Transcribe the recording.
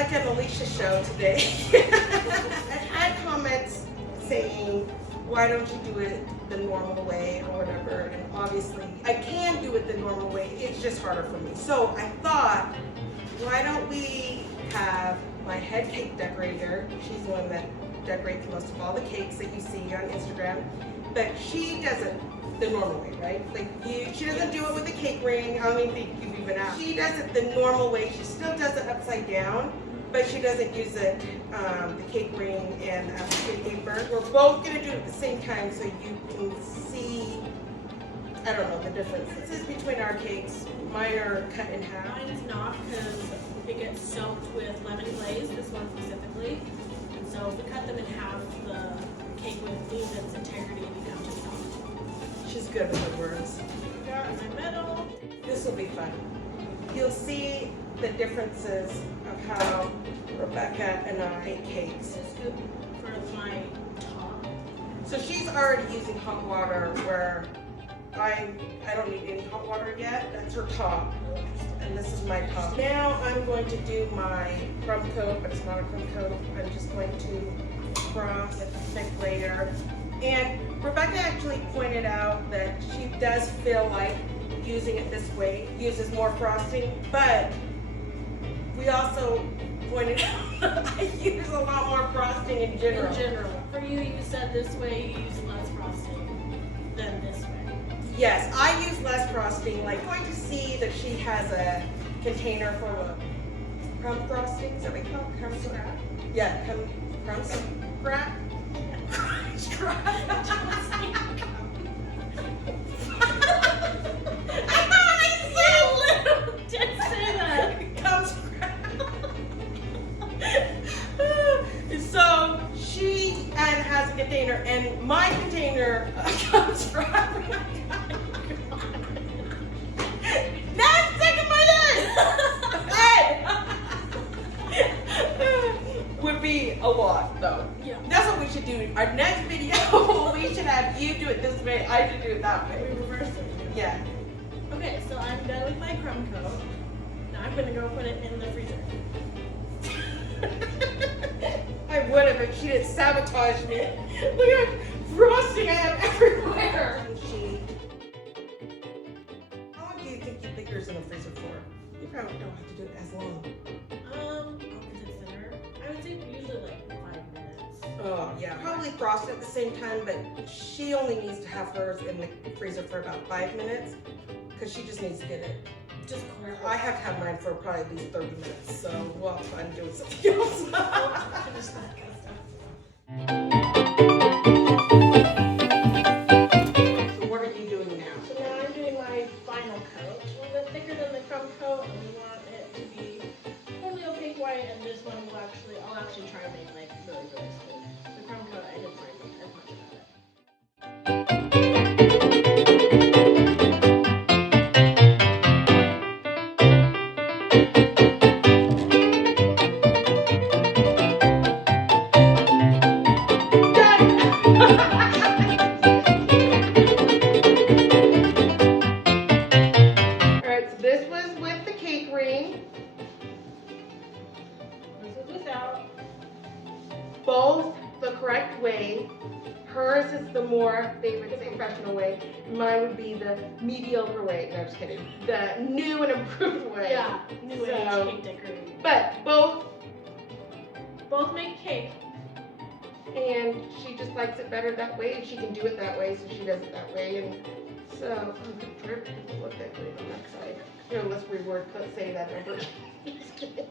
Rebecca and Alicia show today. I had comments saying, why don't you do it the normal way or whatever, and obviously I can do it the normal way, it's just harder for me. So I thought, why don't we have my head cake decorator, she's the one that decorates most of all the cakes that you see on Instagram, but she does it the normal way, right? She doesn't do it with a cake ring. I don't even think you've even asked. She does it the normal way. She still does it upside down, but she doesn't use it, the cake ring and the paper. We're both gonna do it at the same time so you can see, I don't know, the differences between our cakes. Mine are cut in half. Mine is not because it gets soaked with lemon glaze, this one specifically. And so if we cut them in half, the cake would lose its integrity and become too soft. She's good with her words. Got my middle. This will be fun. You'll see the differences of how Rebecca and I make cakes. Scoop for my top. So she's already using hot water where I don't need any hot water yet. That's her top. And this is my top. Now I'm going to do my crumb coat, but it's not a crumb coat. I'm just going to cross a thick layer. And Rebecca actually pointed out that she does feel like using it this way, uses more frosting, but we also pointed out I use a lot more frosting in general. In general. For you, you said this way you use less frosting than this way. Yes, I use less frosting. Like, you're going to see that she has a container full of crumb frosting. Is that what we call it? Crumb scrap? Yeah, crumb scrap. So she has a container, and my container comes from. Now I'm sick of my head. Would be a lot, though. Yeah. That's what we should do. Our next video, we should have you do it this way, I should do it that way. We reverse it. Yeah. Okay, so I'm done with my crumb coat. Now I'm gonna go put it in the freezer. I would have if she didn't sabotage me. Look at frosting I have everywhere. How long do you think you put yours in the freezer for? You probably don't have to do it as long. I'll consider. I would say usually like 5 minutes. Oh, yeah. Probably frost at the same time, but she only needs to have hers in the freezer for about 5 minutes because she just needs to get it. Just cold. I have to have mine for probably at least 30 minutes, so we'll have fun doing something else. Finish that kind of stuff. So what are you doing now? So now I'm doing my final coat. A little bit thicker than the crumb coat, and we want it to be totally opaque white, and this one will I'll actually try and make like really, really smooth. The crumb coat, I didn't like as much about it. Alright, so this was with the cake ring. This is without. Both the correct way. Hers is the more favorite professional way. Mine would be the mediocre way. No, just kidding. The new and improved way. Yeah, new age So- cake decorating. But both, Both make cake. and she just likes it better that way, and she can do it that way, so she does it that way. And so, the drip doesn't look that great on that side. Here, let's reword, let's say that number. Just kidding.